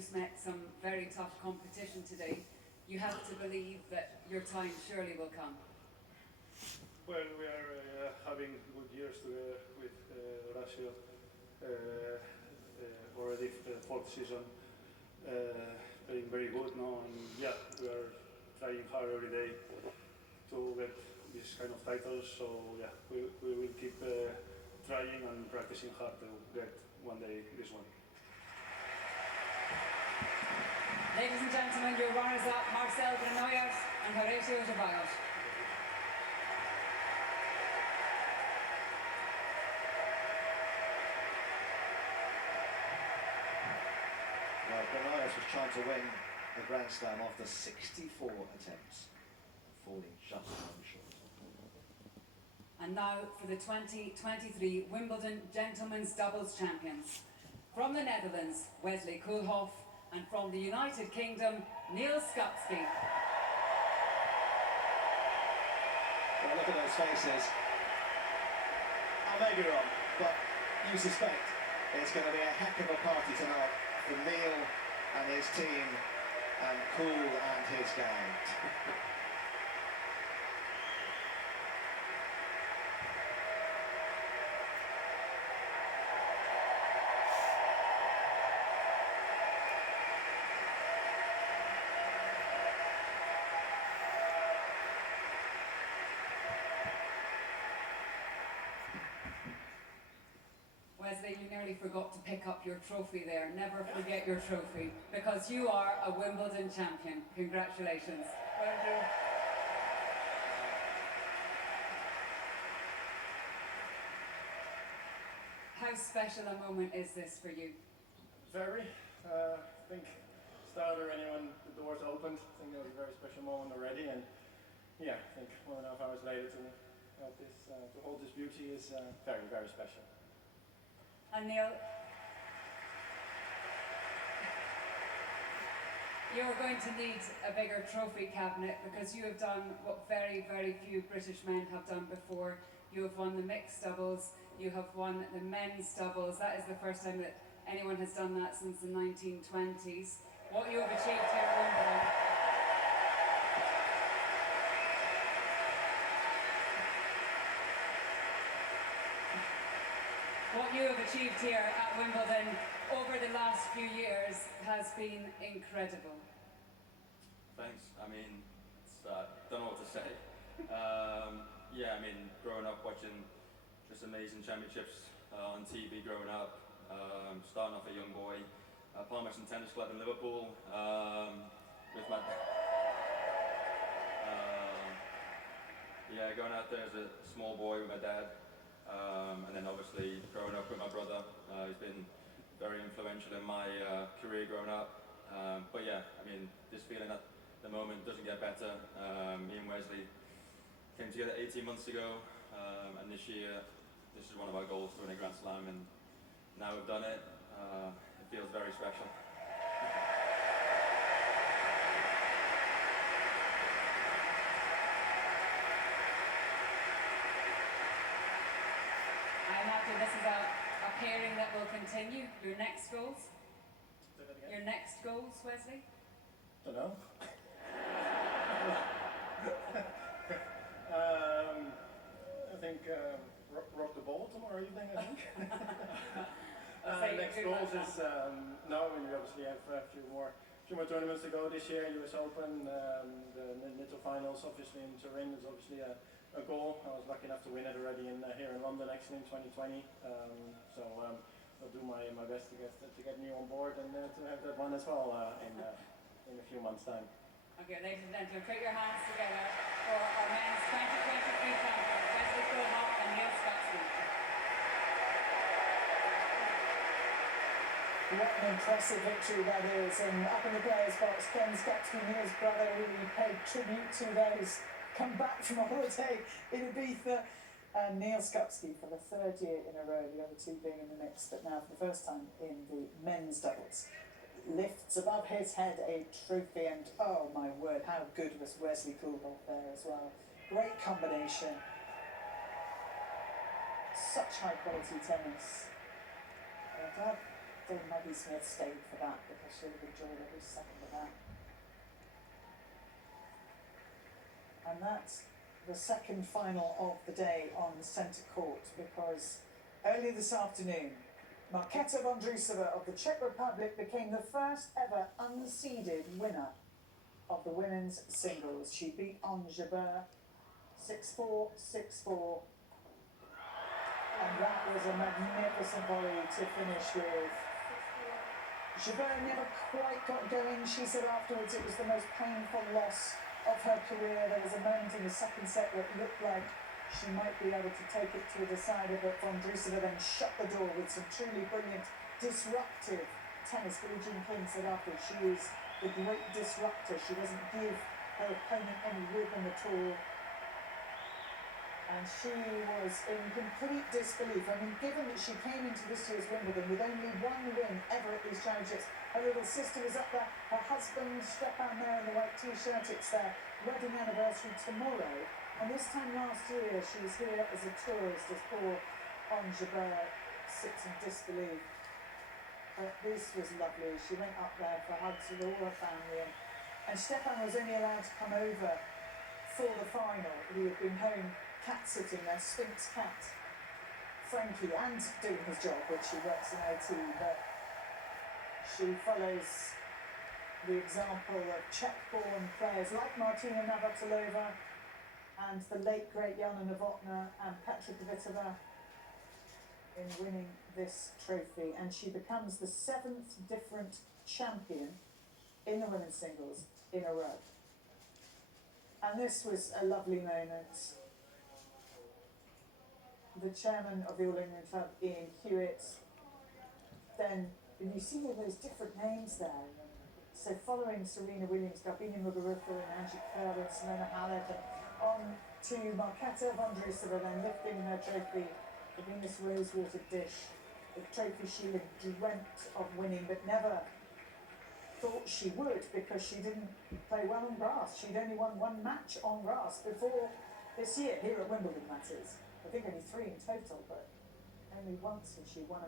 just met some very tough competition today. You have to believe that your time surely will come. Well, we are having good years together with Horacio. Already the fourth season, playing very good now, and yeah, we are trying hard every day to get this kind of titles. So yeah, we will keep trying and practicing hard to get one day this one. Ladies and gentlemen, your runners-up, Marcel Granollers and Horacio Zavallos. Well, Granollers was trying to win the Grand Slam after 64 attempts, falling just one short. And now for the 2023 Wimbledon Gentlemen's Doubles Champions. From the Netherlands, Wesley Koolhof, and from the United Kingdom, Neil Skupski. Well, look at those faces. I may be wrong, but you suspect it's going to be a heck of a party tonight for Neil and his team and Kool and his gang. Wesley, you nearly forgot to pick up your trophy there. Never forget your trophy, because you are a Wimbledon champion. Congratulations. Thank you. How special a moment is this for you? Very. I think starter anyone, the doors opened. I think that was a very special moment already, and yeah, I think 1.5 hours later to have this, to hold this beauty is very, very special. And Neil, you're going to need a bigger trophy cabinet, because you have done what very, very few British men have done before. You have won the mixed doubles, you have won the men's doubles. That is the first time that anyone has done that since the 1920s. What you have achieved here at Wimbledon. What you have achieved here at Wimbledon over the last few years has been incredible. Thanks. I mean, don't know what to say. Yeah, I mean, growing up watching just amazing championships on TV growing up, starting off a young boy, Palmerston Tennis Club in Liverpool, with my yeah, going out there as a small boy with my dad. And then obviously growing up with my brother, he's been very influential in my career growing up. But yeah, I mean, this feeling at the moment doesn't get better. Me and Wesley came together 18 months ago, and this year, this is one of our goals to win a Grand Slam, and now we've done it. It feels very special. I imagine this is a pairing that will continue. Your next goals? Say that again? Your next goals, Wesley? Don't know. I think rock the ball tomorrow evening, I think. Next goals is, no, we obviously have a few more tournaments to go this year. US Open, the Nitto Finals obviously in Turin is obviously a goal. I was lucky enough to win it already here in London actually in 2020. So I'll do my best to get me on board and to have that one as well in a few months' time. Okay, ladies and gentlemen, put your hands together for our men's 2023 champions, Wesley Koolhof and Neil Skupski. What an impressive victory that is. And up in the players' box, Ken Skupski, Neil's brother, really paid tribute to those come back from a holiday in Ibiza. And Neil Skupski for the third year in a row, the other two being in the mix, but now for the first time in the men's doubles. Lifts above his head a trophy, and oh my word, how good was Wesley Koolhof there as well. Great combination. Such high quality tennis. I'm glad Maggie Smith stayed for that, because she'll have enjoyed every second of that. And that's the second final of the day on centre court, because early this afternoon, Markéta Vondrousova of the Czech Republic became the first ever unseeded winner of the women's singles. She beat Ons Jabeur 6-4, 6-4, and that was a magnificent volley to finish with. Jabeur never quite got going. She said afterwards it was the most painful loss of her career. There was a moment in the second set that looked like she might be able to take it to a decider, but Vondrousova then shut the door with some truly brilliant, disruptive tennis. Billie Jean King said afterwards she is the great disruptor. She doesn't give her opponent any rhythm at all. And she was in complete disbelief. I mean, given that she came into this year's Wimbledon with only one win ever at these championships, her little sister was up there, her husband, Stepan, there in the white t-shirt, it's their wedding anniversary tomorrow. And this time last year, she was here as a tourist, as poor Ons Jabeur sits in disbelief. But this was lovely. She went up there for hugs with all her family. And Stepan was only allowed to come over for the final. He had been home cat-sitting, their Sphinx cat, Frankie, and doing his job, which he works in OT, but she follows the example of Czech-born players like Martina Navratilova and the late great Jana Novotná and Petra Kvitova in winning this trophy, and she becomes the 7th different champion in the women's singles in a row. And this was a lovely moment. The chairman of the All England Club, Ian Hewitt, then, and you see all those different names there. So following Serena Williams, Garbine Muguruza and Angie Kerber and Simona Halep, and on to Markéta Vondrousova, then lifting her trophy, the Venus rose-watered dish, the trophy she had dreamt of winning but never thought she would, because she didn't play well on grass. She'd only won one match on grass before this year, here at Wimbledon, that is. I think only 3 in total, but only once had she won a